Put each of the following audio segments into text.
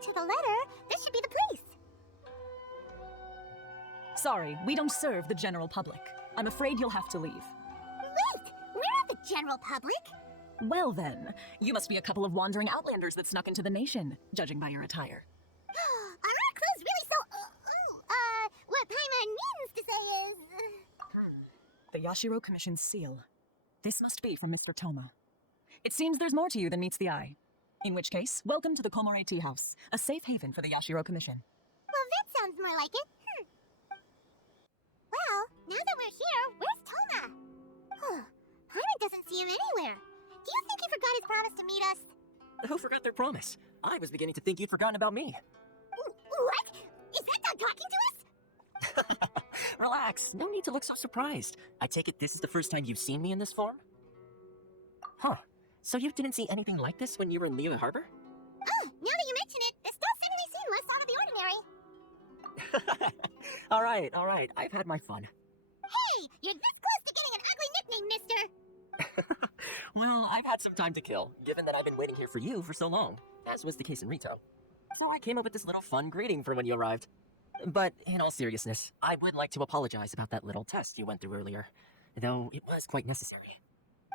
according to the letter, this should be the place. Sorry, we don't serve the general public. I'm afraid you'll have to leave. Wait! We're not the general public! Well then, you must be a couple of wandering outlanders that snuck into the nation, judging by your attire. Are our clothes really so... what Paimon means to say is... The Yashiro Commission's seal. This must be from Mr. Tomo. It seems there's more to you than meets the eye. In which case, welcome to the Komore Tea House, a safe haven for the Yashiro Commission. Well, that sounds more like it. Well, now that we're here, where's Toma? Paimon doesn't see him anywhere. Do you think he forgot his promise to meet us? Who forgot their promise? I was beginning to think you'd forgotten about me. What? Is that dog talking to us? Relax, no need to look so surprised. I take it this is the first time you've seen me in this form? Huh. So you didn't see anything like this when you were in Liyue Harbor? Oh, now that you mention it, this does certainly seem less out of the ordinary. Alright, I've had my fun. Hey, you're this close to getting an ugly nickname, mister! Well, I've had some time to kill, given that I've been waiting here for you for so long, as was the case in Rito. So I came up with this little fun greeting for when you arrived. But in all seriousness, I would like to apologize about that little test you went through earlier, though it was quite necessary.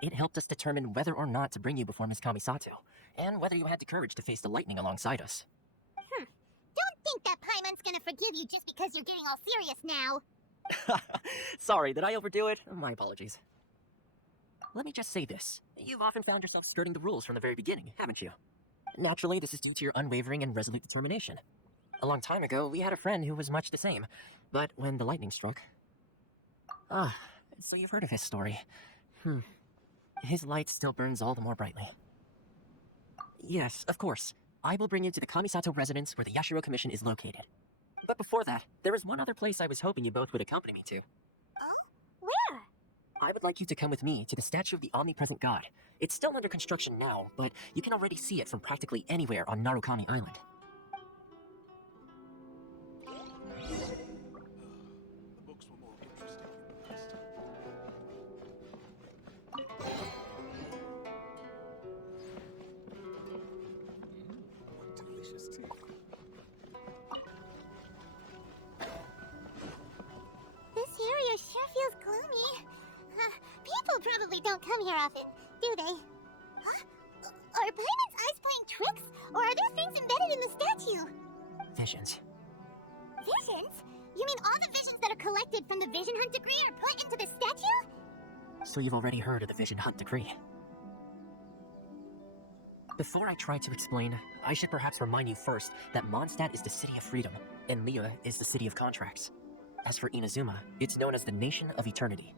It helped us determine whether or not to bring you before Miss Kamisato, and whether you had the courage to face the lightning alongside us. Don't think that Paimon's gonna forgive you just because you're getting all serious now. Sorry, did I overdo it? My apologies. Let me just say this. You've often found yourself skirting the rules from the very beginning, haven't you? Naturally, this is due to your unwavering and resolute determination. A long time ago, we had a friend who was much the same, but when the lightning struck... so you've heard of his story. His light still burns all the more brightly. Yes, of course. I will bring you to the Kamisato residence where the Yashiro Commission is located. But before that, there is one other place I was hoping you both would accompany me to. Where? I would like you to come with me to the statue of the omnipresent god. It's still under construction now, but you can already see it from practically anywhere on Narukami Island. The books were more interesting in the past. What delicious tea. This area sure feels gloomy. People probably don't come here often, do they? Are Paimon's eyes playing tricks, or are there things embedded in the statue? Visions. Visions? You mean all the visions that are collected from the Vision Hunt Decree are put into the statue? So you've already heard of the Vision Hunt Decree. Before I try to explain, I should perhaps remind you first that Mondstadt is the city of freedom, and Liyue is the city of contracts. As for Inazuma, it's known as the Nation of Eternity.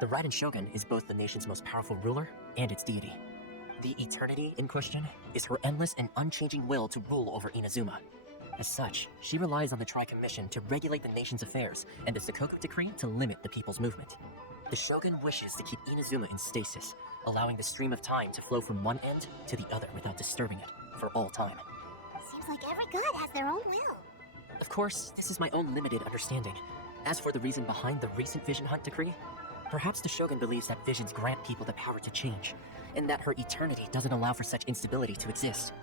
The Raiden Shogun is both the nation's most powerful ruler and its deity. The Eternity in question is her endless and unchanging will to rule over Inazuma. As such, she relies on the Tri-Commission to regulate the nation's affairs and the Sakoku Decree to limit the people's movement. The Shogun wishes to keep Inazuma in stasis, allowing the stream of time to flow from one end to the other without disturbing it for all time. Seems like every god has their own will. Of course, this is my own limited understanding. As for the reason behind the recent Vision Hunt Decree, perhaps the Shogun believes that visions grant people the power to change, and that her eternity doesn't allow for such instability to exist.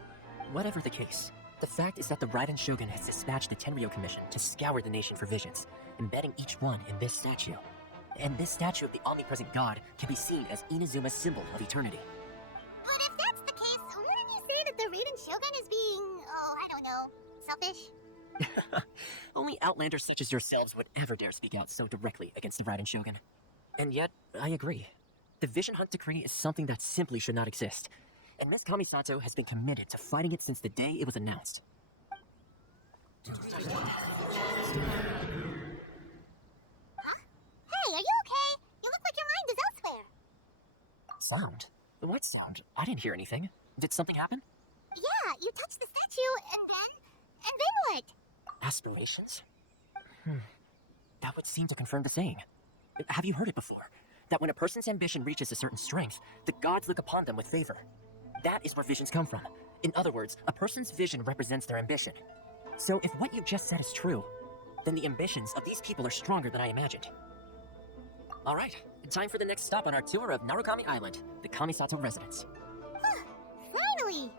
Whatever the case, the fact is that the Raiden Shogun has dispatched the Tenryou Commission to scour the nation for visions, embedding each one in this statue. And this statue of the omnipresent god can be seen as Inazuma's symbol of eternity. But if that's the case, wouldn't you say that the Raiden Shogun is being, I don't know, selfish? Only outlanders such as yourselves would ever dare speak out so directly against the Raiden Shogun. And yet, I agree. The Vision Hunt Decree is something that simply should not exist, and Miss Kamisato has been committed to fighting it since the day it was announced. Huh? Hey, are you okay? You look like your mind is elsewhere. Sound? What sound? I didn't hear anything. Did something happen? Yeah, you touched the statue, and then what? Aspirations? That would seem to confirm the saying. Have you heard it before? That when a person's ambition reaches a certain strength, the gods look upon them with favor. That is where visions come from. In other words, a person's vision represents their ambition. So if what you just said is true, then the ambitions of these people are stronger than I imagined. Alright, time for the next stop on our tour of Narukami Island, the Kamisato residence. Finally!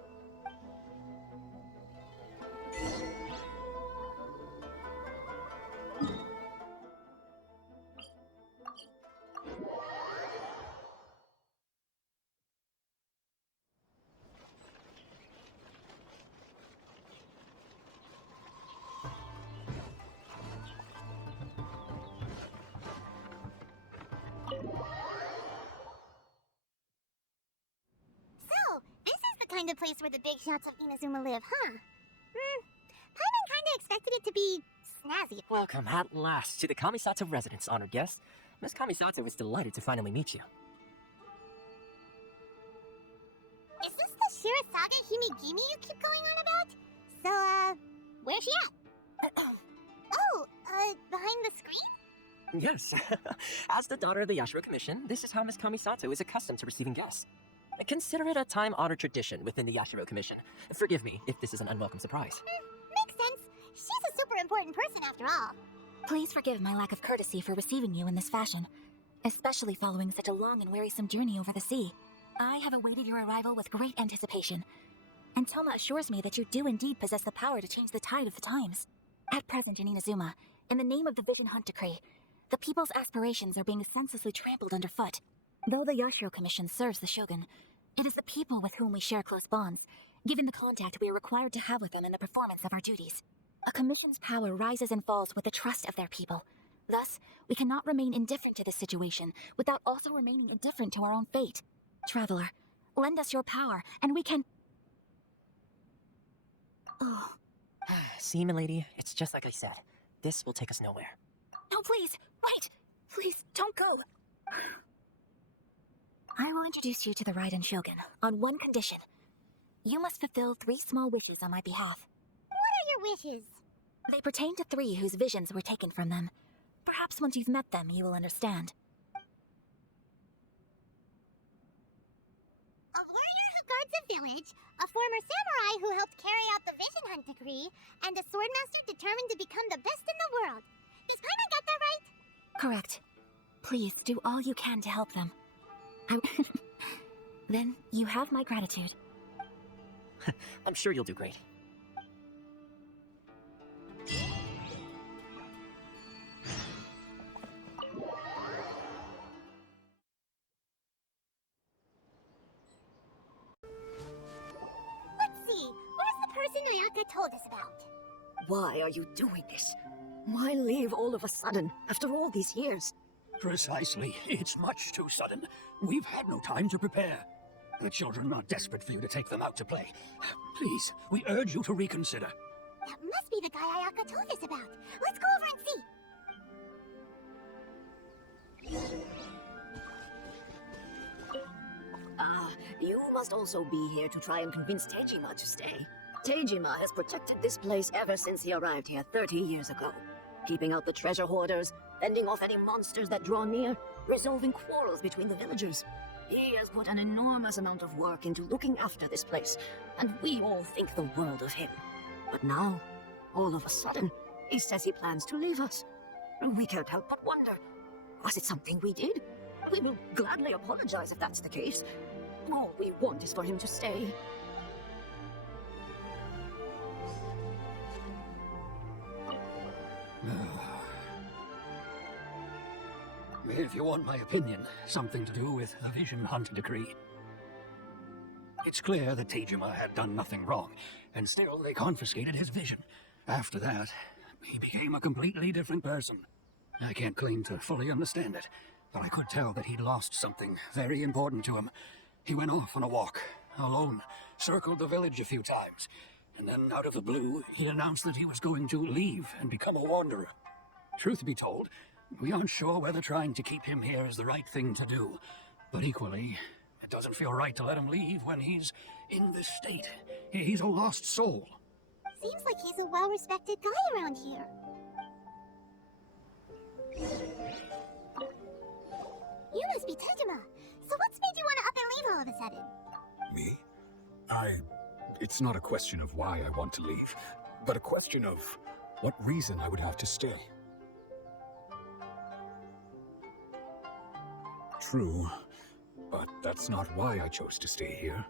kind of place where the big shots of Inazuma live, huh? Paimon kinda expected it to be snazzy. Welcome at last to the Kamisato residence, honored guest. Miss Kamisato was delighted to finally meet you. Is this the Shirasaga Himigimi you keep going on about? So, where's she at? Behind the screen? Yes. As the daughter of the Yashiro Commission, this is how Miss Kamisato is accustomed to receiving guests. Consider it a time-honored tradition within the Yashiro Commission. Forgive me if this is an unwelcome surprise. Makes sense. She's a super important person after all. Please forgive my lack of courtesy for receiving you in this fashion, especially following such a long and wearisome journey over the sea. I have awaited your arrival with great anticipation, and Toma assures me that you do indeed possess the power to change the tide of the times. At present in Inazuma, in the name of the Vision Hunt Decree, the people's aspirations are being senselessly trampled underfoot. Though the Yashiro Commission serves the Shogun, it is the people with whom we share close bonds, given the contact we are required to have with them in the performance of our duties. A commission's power rises and falls with the trust of their people. Thus, we cannot remain indifferent to this situation without also remaining indifferent to our own fate. Traveler, lend us your power, and we can... Oh. See, milady, it's just like I said. This will take us nowhere. No, please, wait! Please, don't go! I will introduce you to the Raiden Shogun on one condition. You must fulfill 3 small wishes on my behalf. What are your wishes? They pertain to 3 whose visions were taken from them. Perhaps once you've met them, you will understand. A warrior who guards a village, a former samurai who helped carry out the Vision Hunt Decree, and a swordmaster determined to become the best in the world. Does Paimon get that right? Correct. Please do all you can to help them. Then you have my gratitude. I'm sure you'll do great. Let's see, where's the person Ayaka told us about? Why are you doing this? Why leave all of a sudden, after all these years? Precisely. It's much too sudden. We've had no time to prepare. The children are desperate for you to take them out to play. Please, we urge you to reconsider. That must be the guy Ayaka told us about. Let's go over and see. You must also be here to try and convince Tejima to stay. Tejima has protected this place ever since he arrived here 30 years ago. Keeping out the treasure hoarders, fending off any monsters that draw near, resolving quarrels between the villagers. He has put an enormous amount of work into looking after this place, and we all think the world of him. But now, all of a sudden, he says he plans to leave us. We can't help but wonder, was it something we did? We will gladly apologize if that's the case. All we want is for him to stay. If you want my opinion, something to do with the Vision Hunt Decree. It's clear that Tejima had done nothing wrong, and still they confiscated his vision. After that, he became a completely different person. I can't claim to fully understand it, but I could tell that he'd lost something very important to him. He went off on a walk, alone, circled the village a few times, and then out of the blue, he announced that he was going to leave and become a wanderer. Truth be told, we aren't sure whether trying to keep him here is the right thing to do, but equally, it doesn't feel right to let him leave when he's in this state. He's a lost soul. Seems like he's a well-respected guy around here. You must be Tejima. So what's made you want to up and leave all of a sudden? Me? It's not a question of why I want to leave, but a question of what reason I would have to stay. True, but that's not why I chose to stay here.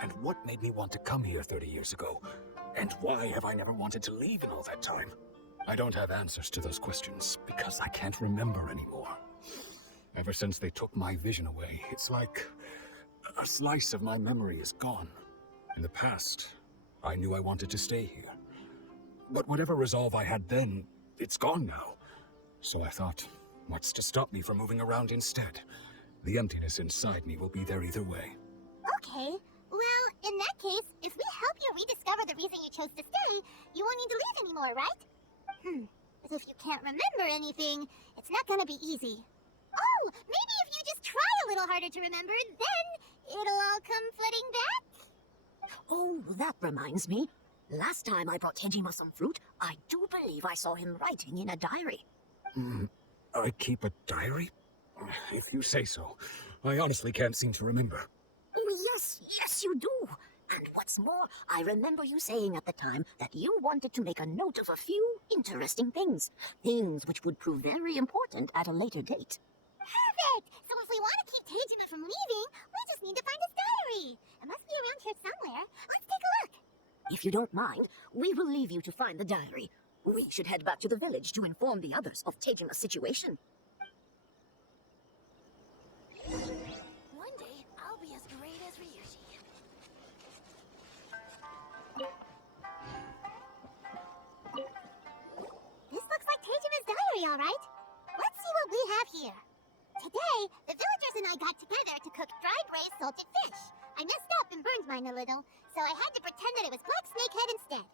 And what made me want to come here 30 years ago? And why have I never wanted to leave in all that time? I don't have answers to those questions, because I can't remember anymore. Ever since they took my vision away, it's like a slice of my memory is gone. In the past, I knew I wanted to stay here. But whatever resolve I had then, it's gone now. So I thought, what's to stop me from moving around instead? The emptiness inside me will be there either way. Okay, well, case, if we help you rediscover the reason you chose to stay, you won't need to leave anymore, right? But if you can't remember anything, it's not gonna be easy. Oh, maybe if you just try a little harder to remember, then it'll all come flooding back? Oh, that reminds me. Last time I brought Tejima some fruit, I do believe I saw him writing in a diary. I keep a diary? If you say so. I honestly can't seem to remember. Yes, you do. And what's more, I remember you saying at the time that you wanted to make a note of a few interesting things. Things which would prove very important at a later date. Perfect! So if we want to keep Tejima from leaving, we just need to find his diary. It must be around here somewhere. Let's take a look. If you don't mind, we will leave you to find the diary. We should head back to the village to inform the others of Tejima's situation. One day, I'll be as great as Ryuji. This looks like Tejima's diary, all right. Let's see what we have here. Today, the villagers and I got together to cook dried braised salted fish. I messed up and burned mine a little, so I had to pretend that it was black snakehead instead.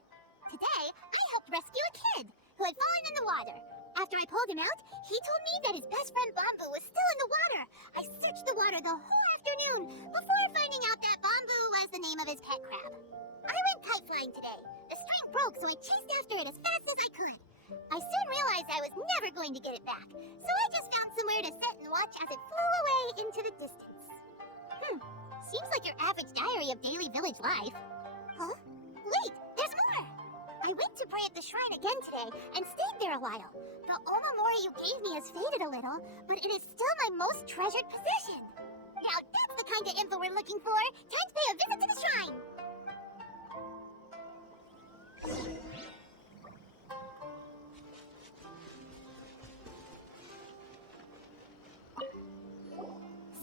Today, I helped rescue a kid who had fallen in the water. After I pulled him out, he told me that his best friend Bamboo was still in the water. I searched the water the whole afternoon before finding out that Bamboo was the name of his pet crab. I went kite flying today. The string broke, so I chased after it as fast as I could. I soon realized I was never going to get it back, so I just found somewhere to sit and watch as it flew away into the distance. Seems like your average diary of daily village life. Huh? Wait, there's more! I went to pray at the shrine again today and stayed there a while. The omamori you gave me has faded a little, but it is still my most treasured possession. Now that's the kind of info we're looking for. Time to pay a visit to the shrine.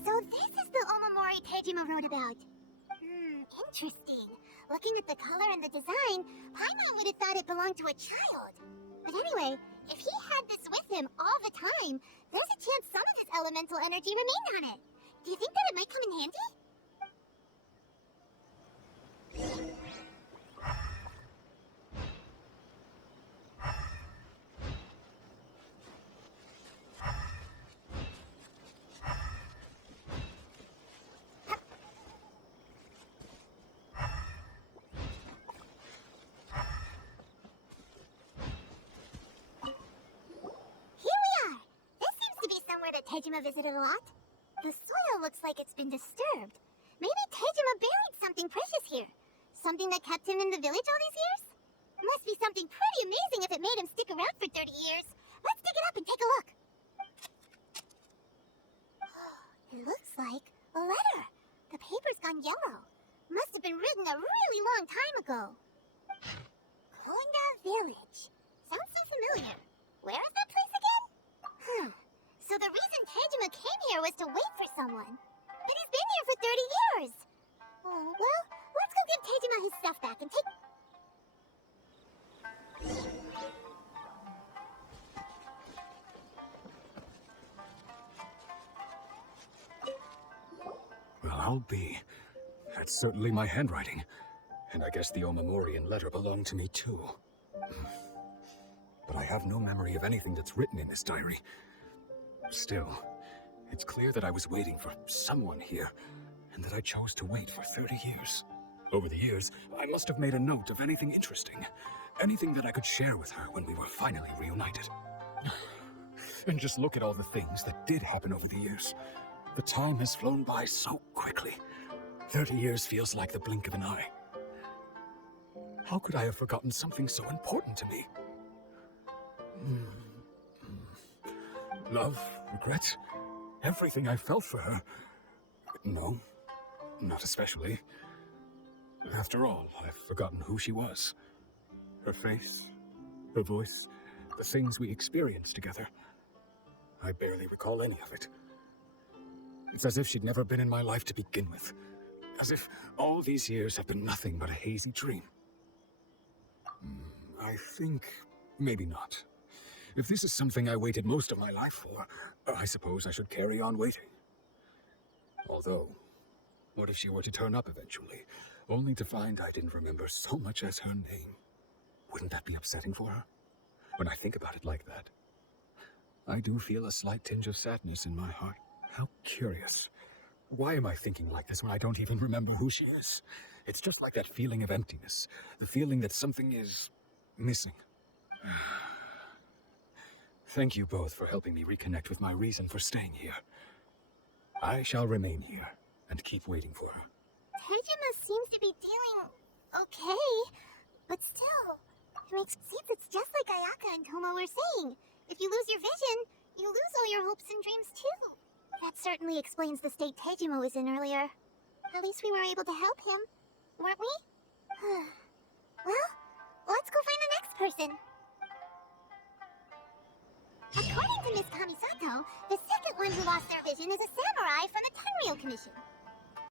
So this is the omamori Tejima wrote about. Interesting. Looking at the color and the design, Paimon would have thought it belonged to a child. But anyway, if he had this with him all the time, there's a chance some of his elemental energy remained on it. Do you think that it might come in handy? Tejima visited a lot. The soil looks like it's been disturbed. Maybe Tejima buried something precious here. Something that kept him in the village all these years? Must be something pretty amazing if it made him stick around for 30 years. Let's dig it up and take a look. It looks like a letter. The paper's gone yellow. Must have been written a really long time ago. Konda Village. Sounds so familiar. Where is that place again? So the reason Tejima came here was to wait for someone. But he's been here for 30 years. Oh, well, let's go give Tejima his stuff back and take... Well, I'll be. That's certainly my handwriting. And I guess the Omamorian letter belonged to me too. But I have no memory of anything that's written in this diary. Still, it's clear that I was waiting for someone here, and that I chose to wait for 30 years. Over the years, I must have made a note of anything interesting. Anything that I could share with her when we were finally reunited. And just look at all the things that did happen over the years. The time has flown by so quickly. 30 years feels like the blink of an eye. How could I have forgotten something so important to me? Love, regret, everything I felt for her. No, not especially. After all, I've forgotten who she was. Her face, her voice, the things we experienced together. I barely recall any of it. It's as if she'd never been in my life to begin with. As if all these years have been nothing but a hazy dream. I think maybe not. If this is something I waited most of my life for, I suppose I should carry on waiting. Although, what if she were to turn up eventually? only to find I didn't remember so much as her name. Wouldn't that be upsetting for her? When I think about it like that, I do feel a slight tinge of sadness in my heart. How curious. Why am I thinking like this when I don't even remember who she is? It's just like that feeling of emptiness, the feeling that something is missing. Thank you both for helping me reconnect with my reason for staying here. I shall remain here and keep waiting for her. Tejima seems to be dealing okay, but still, it seems it's just like Ayaka and Tomo were saying. If you lose your vision, you lose all your hopes and dreams too. That certainly explains the state Tejima was in earlier. At least we were able to help him, weren't we? Well, let's go find the next person. According to Miss Kamisato, the second one who lost their vision is a samurai from the Tenryou Commission.